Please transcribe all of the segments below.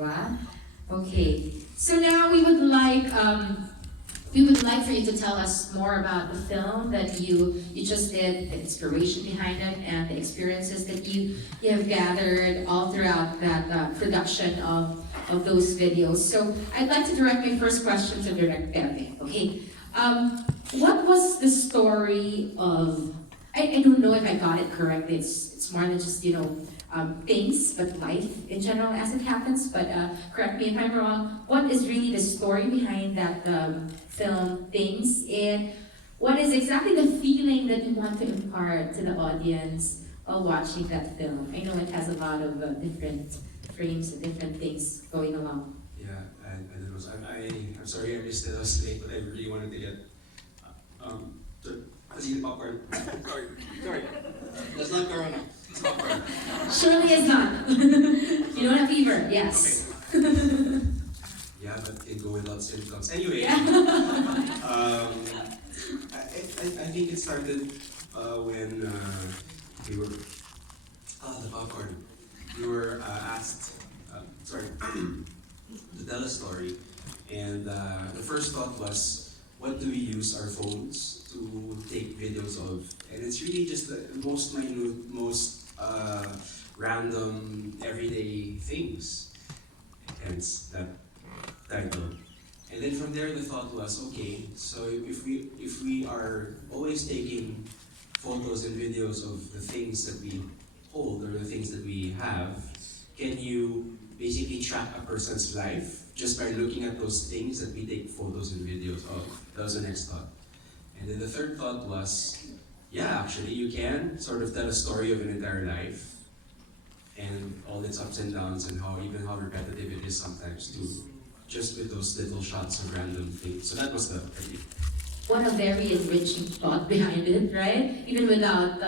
diba? Okay. So now we would like for you to tell us more about the film that you just did, the inspiration behind it, and the experiences that you have gathered all throughout that production of those videos. So I'd like to direct my first question to Direct Pepe. Okay, what was the story of? I don't know if I got it correctly. It's more than just things, but life in general as it happens. But correct me if I'm wrong. What is really the story behind that film, Things, and what is exactly the feeling that you want to impart to the audience while watching that film? I know it has a lot of different frames and different things going along. Yeah, and it was, I'm sorry I missed it. I was late, but I really wanted to get the popcorn. Sorry. That's not Corona. It's popcorn. Surely it's not. You don't have fever, yes. Okay. Yeah, but can go without symptoms. Anyway, Yeah. I think it started when we were the popcorn. We were asked, to tell a story, and the first thought was, what do we use our phones to take videos of? And it's really just the most minute, most random, everyday things. Hence that title. And then from there, the thought was, okay, so if we are always taking photos and videos of the things that we hold or the things that we have, can you basically track a person's life just by looking at those things that we take photos and videos of? That was the next thought. And then the third thought was, yeah, actually you can sort of tell a story of an entire life and all its ups and downs and even how repetitive it is sometimes too, just with those little shots of random things. So that was the idea. What a very enriching thought behind it, right? Even without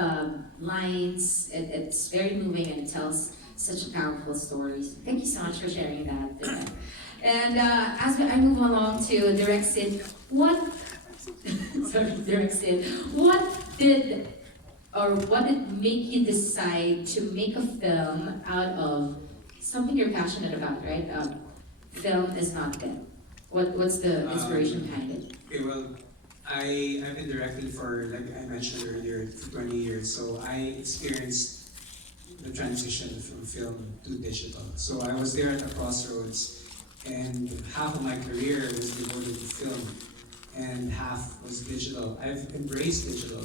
lines, it's very moving and it tells such a powerful stories. Thank you so much for sharing that. And as I move along to Direct Sid, what did make you decide to make a film out of something you're passionate about, right? Film is not dead. What's the inspiration behind it? Okay, well, I've been directing for, like I mentioned earlier, for 20 years. So I experienced the transition from film to digital. So I was there at the crossroads, and half of my career was devoted to film, and half was digital. I've embraced digital,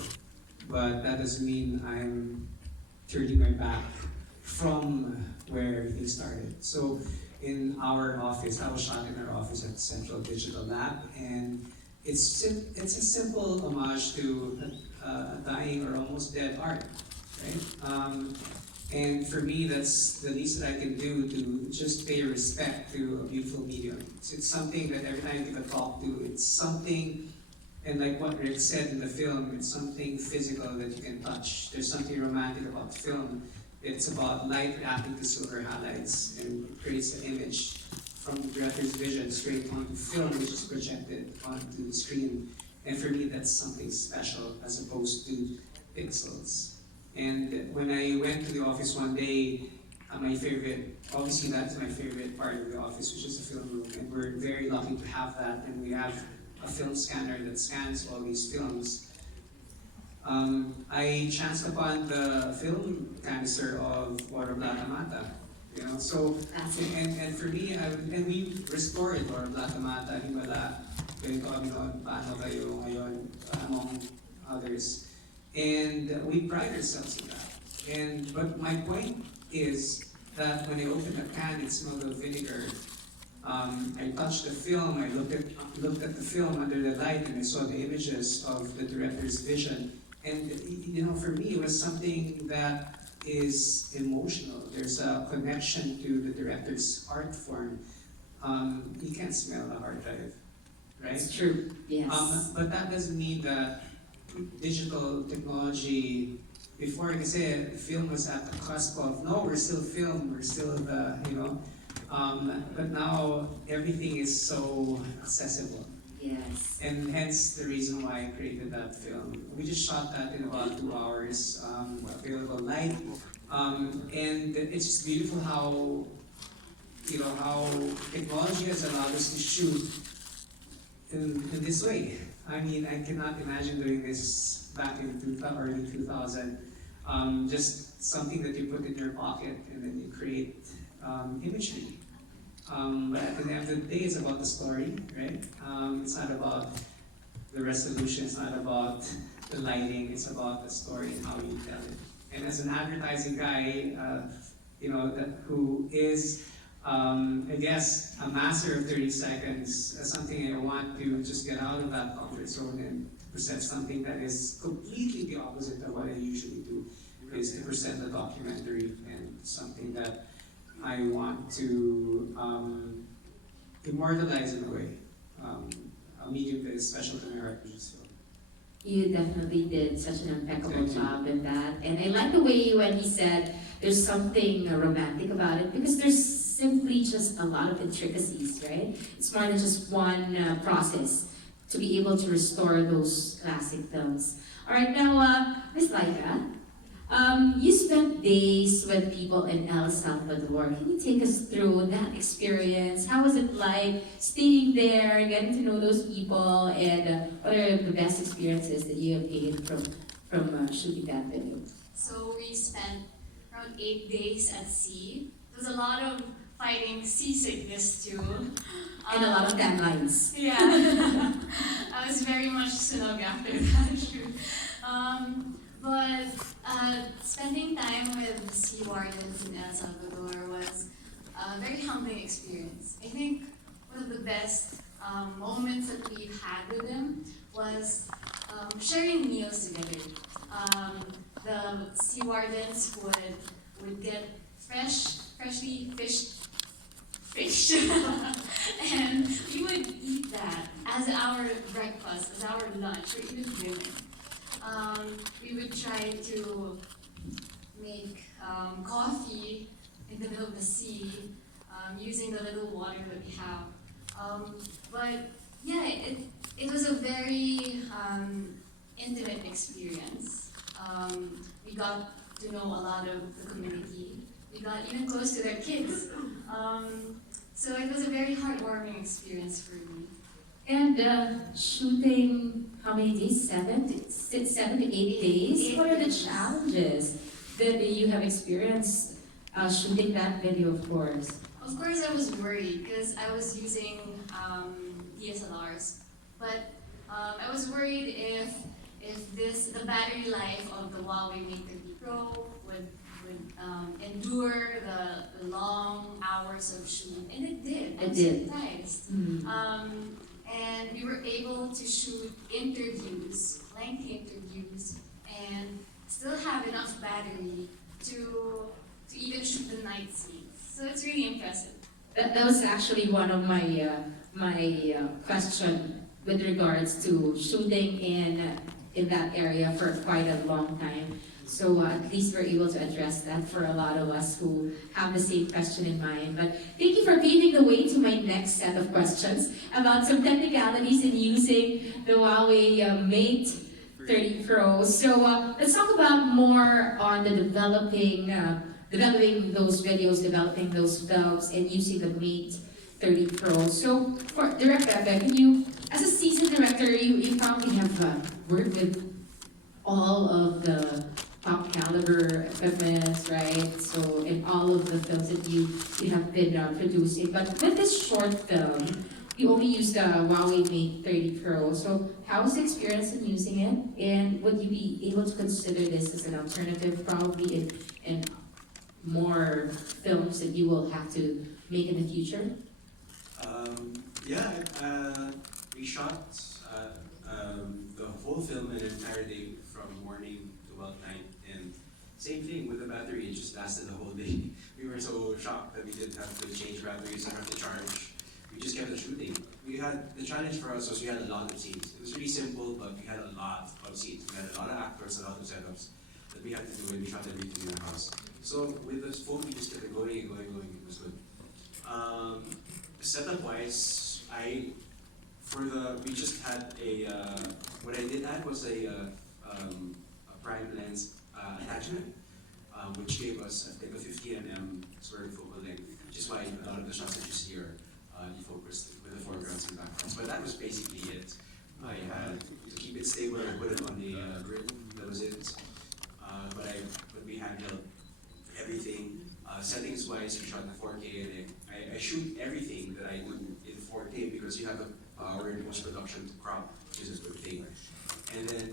but that doesn't mean I'm turning my back from where everything started. So in our office, I was shot in our office at Central Digital Lab, and it's a simple homage to dying or almost dead art, right? And for me, that's the least that I can do to just pay respect to a beautiful medium. So it's something that every time you give a talk to, it's something, and like what Rick said in the film, it's something physical that you can touch. There's something romantic about film. It's about light reacting to silver halides, and it creates an image from the director's vision straight onto film, which is projected onto the screen. And for me, that's something special as opposed to pixels. And when I went to the office one day, obviously that's my favorite part of the office, which is the film room. And we're very lucky to have that. And we have a film scanner that scans all these films. I chanced upon the film canister of Ora Plata Mata. So, and for me, and we restored Ora Plata Mata, Himala, ganito kami noon, paano kayo ngayon, among others. And we pride ourselves in that. But my point is that when I opened the can, it smelled of vinegar. I touched the film, I looked at the film under the light, and I saw the images of the director's vision. And for me, it was something that is emotional. There's a connection to the director's art form. You can't smell a hard drive, right? It's true, yes. But that doesn't mean that digital technology, before I say film was at the cusp of, no, we're still film, we're still but now everything is so accessible. Yes. And hence the reason why I created that film. We just shot that in about 2 hours, available light. And it's just beautiful how how technology has allowed us to shoot in this way. I mean, I cannot imagine doing this back in early 2000. Just something that you put in your pocket and then you create imagery. But at the end of the day, it's about the story, right? It's not about the resolution, it's not about the lighting, it's about the story and how you tell it. And as an advertising guy, who is, I guess, a master of 30 seconds, something I want to just get out of that comfort zone and present something that is completely the opposite of what I usually do, is to present a documentary and something that I want to immortalize in a way. A medium that is special to my heart, which is film. You definitely did such an impeccable Thank you. job in that. And I like the way when he said there's something romantic about it, because there's simply just a lot of intricacies, right? It's more than just one process to be able to restore those classic films. All right, now, Miss Lyka, you spent days with people in El Salvador. Can you take us through that experience? How was it like staying there, getting to know those people, and what are the best experiences that you have gained from shooting that video? So we spent around 8 days at sea. There's a lot of fighting seasickness too. And a lot of deadlines. Yeah. I was very much sunog after that shoot. But spending time with sea wardens in El Salvador was a very humbling experience. I think one of the best moments that we've had with them was sharing meals together. The sea wardens would get freshly fished fish, and we would eat that as our breakfast, as our lunch, or even dinner. We would try to make coffee in the middle of the sea using the little water that we have. But yeah, it was a very intimate experience. We got to know a lot of the community. We got even close to their kids. So it was a very heartwarming experience for me. And shooting how many days? 7 to 8 days? What are the challenges that you have experienced shooting that video, of course? Of course, I was worried because I was using DSLRs, but I was worried if the battery life of the Huawei Mate 30 Pro would endure the long hours of shooting, and it did. I was surprised. Mm. And we were able to shoot interviews, lengthy interviews, and still have enough battery to even shoot the night scenes. So it's really impressive. That was actually one of my question with regards to shooting in that area for quite a long time. So at least we're able to address that for a lot of us who have the same question in mind. But thank you for paving the way to my next set of questions about some technicalities in using the Huawei Mate 30 Pro. So let's talk about more on the developing those videos, developing those films, and using the Mate 30 Pro. So for Director Pepe, can you, as a seasoned director, you probably have worked with all of the top caliber equipment, right? So in all of the films that you have been producing. But with this short film, you only used the Huawei Mate 30 Pro. So how's the experience in using it? And would you be able to consider this as an alternative probably in more films that you will have to make in the future? We shot the whole film in an entire day from morning to about night, and same thing with the battery, it just lasted the whole day. We were so shocked that we didn't have to change batteries and have to charge. We just kept on shooting. The challenge for us was we had a lot of scenes. It was really simple, but we had a lot of scenes. We had a lot of actors, a lot of setups that we had to do, and we shot everything in the house. So with this phone, we just kept it going and going and going. It was good. Setup-wise, we just had what I did add was a prime lens attachment, which gave us, I think, a 50 mm square focal length, which is why a lot of the shots that you see are defocused with the foregrounds and backgrounds. But that was basically it. I had to keep it stable. I put it on the grid. That was it. But we handled everything. Settings wise, we shot in 4K, and I shoot everything that I do in 4K because you have the power in post production to crop, which is a good thing. And then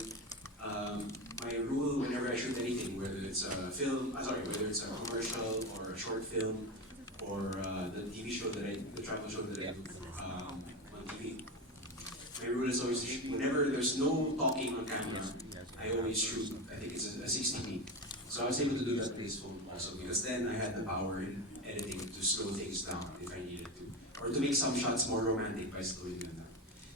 my rule whenever I shoot anything, whether it's a film, whether it's a commercial or a short film or the TV show the travel show that I do on TV, my rule is always to shoot, whenever there's no talking on camera, I always shoot, I think it's a 60p. So I was able to do that graceful also because then I had the power in editing to slow things down if I needed to. Or to make some shots more romantic by slowing them down.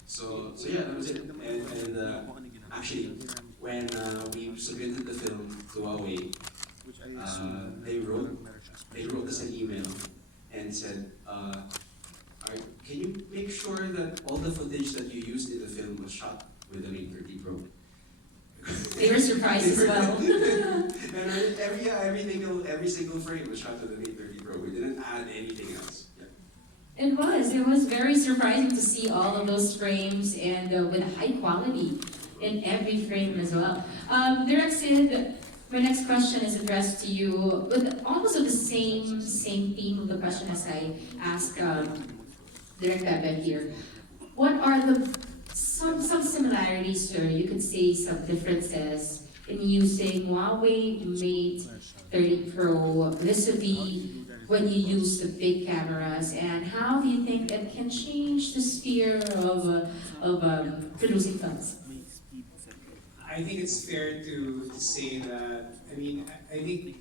So yeah, that was it. And actually, when we submitted the film to Huawei, they wrote us an email and said, can you make sure that all the footage that you used in the film was shot with an 830 Pro? They were surprised as well. And every single frame was shot with an 830 Pro. We didn't add anything else. Yeah. It was very surprising to see all of those frames and with high quality in every frame as well. Direct Sid, my next question is addressed to you with almost of the same theme of the question as I asked Direct Pepe here. What are some similarities, or you could say some differences in using Huawei Mate 30 Pro vis-a-vis when you use the big cameras, and how do you think it can change the sphere of producing films? I think it's fair to say that, I think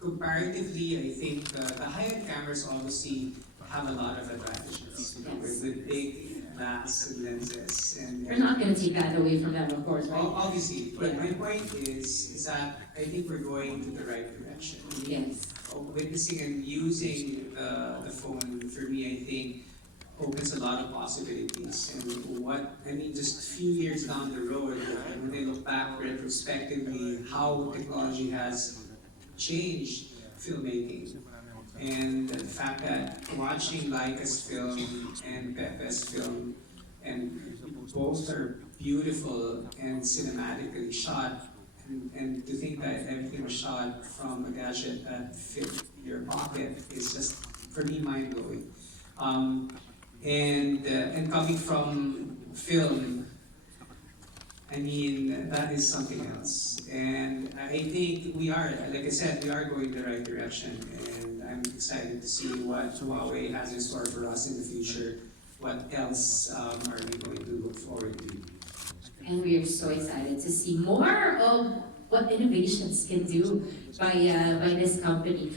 comparatively, I think the high-end cameras obviously have a lot of advantages with big mass lenses. And We're not going to take that away from them, of course, right? obviously, but my point is that I think we're going in the right direction. Yes. Witnessing and using the phone, for me, I think, opens a lot of possibilities. And just a few years down the road, when I look back retrospectively, how technology has changed filmmaking. And the fact that watching Lyka's film and Pepe's film, and both are beautiful and cinematically shot, and to think that everything was shot from a gadget that fit your pocket is just, for me, mind-blowing. And coming from film, that is something else. And I think we are, like I said, we are going the right direction. And I'm excited to see what Huawei has in store for us in the future. What else are we going to look forward to? And we are so excited to see more of what innovations can do by this company.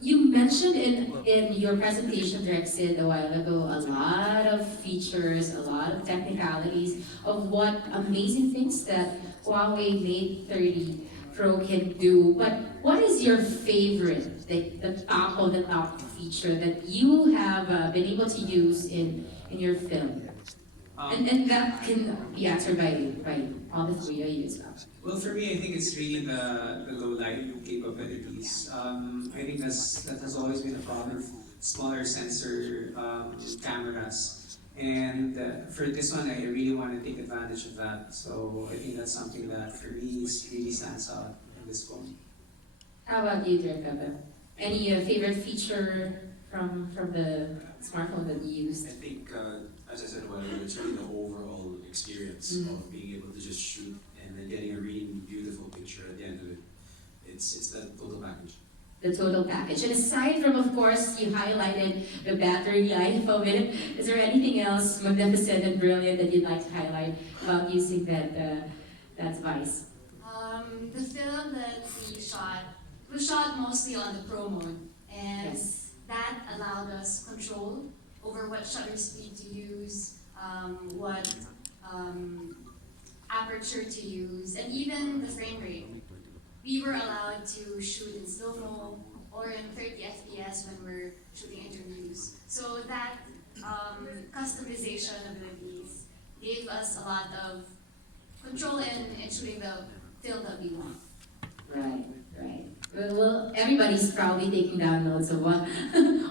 You mentioned in your presentation, Direct Sid, a while ago, a lot of features, a lot of technicalities of what amazing things that Huawei Mate 30 Pro can do. But what is your favorite, the top of the top feature that you have been able to use in your film? And that can be answered by all the three of you as well. Well, for me, I think it's really the low light capabilities. I think that has always been a problem. Smaller sensor cameras, and for this one, I really want to take advantage of that. So I think that's something that for me really stands out in this phone. How about you, Dirk Pepe? Any favorite feature from the smartphone that you used? I think, as I said a while ago, it's really the overall experience of being able to just shoot and then getting a really beautiful picture at the end of it. It's that total package. The total package. And aside from, of course, you highlighted the battery life of it, is there anything else magnificent and brilliant that you'd like to highlight about using that device? The film that we shot was shot mostly on the Pro mode, and Yes. that allowed us control over what shutter speed to use, what aperture to use, and even the frame rate. We were allowed to shoot in slow-mo or in 30 FPS when we're shooting interviews. So that customization abilities gave us a lot of control in shooting the film that we want. Right, right. Well, everybody's probably taking down notes of what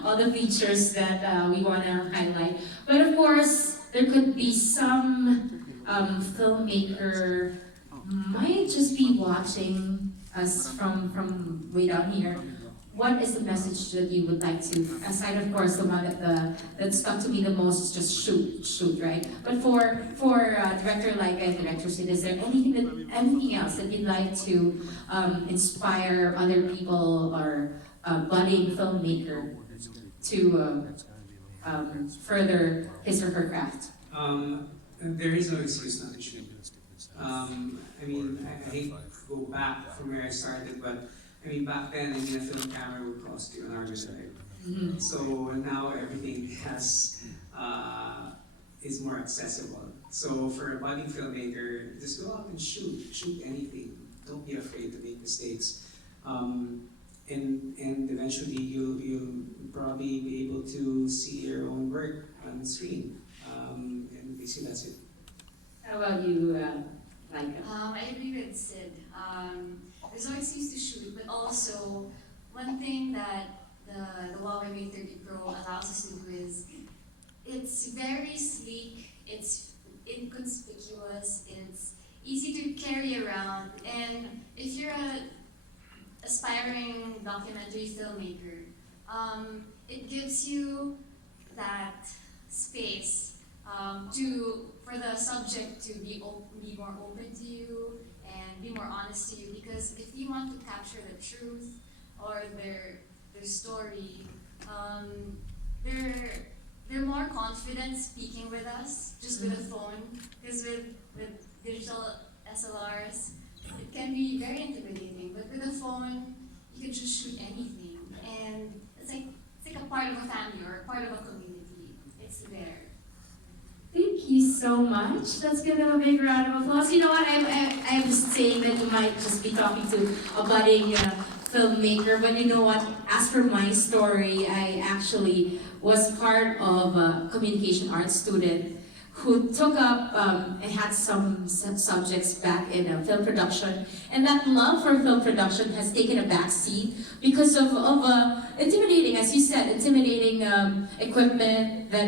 all the features that we want to highlight. But of course, there could be some filmmaker might just be watching us from way down here. What is the message that you would like to, aside of course the one that stuck to me the most is just shoot, right? But for director Lyka and director Sid, is there anything else that you'd like to inspire other people or budding filmmaker to further his or her craft? There is no excuse not to shoot. I mean, I hate to go back from where I started, but I mean, back then, I mean, a film camera would cost you an arm's length. Mhm. So now everything is more accessible. So for a budding filmmaker, just go out and shoot anything. Don't be afraid to make mistakes. And eventually you'll probably be able to see your own work on the screen. And basically that's it. How about you, Lyka? I agree with Sid. There's no excuse to shoot, but also one thing that the Huawei Mate 30 Pro allows us to do is it's very sleek, it's inconspicuous, it's easy to carry around, and if you're an aspiring documentary filmmaker, it gives you that space for the subject to be more open to you and be more honest to you, because if you want to capture the truth or their story, they're more confident speaking with us just with a phone, because with digital SLRs it can be very intimidating, but with a phone you can just shoot anything, and it's like a part of a family or a part of a community. It's there. Thank you so much. Let's give them a big round of applause. You know what? I was saying that you might just be talking to a budding filmmaker, but you know what? As for my story, I actually was part of a communication arts student who took up and had some subjects back in film production, and that love for film production has taken a back seat because of intimidating, as you said, intimidating equipment that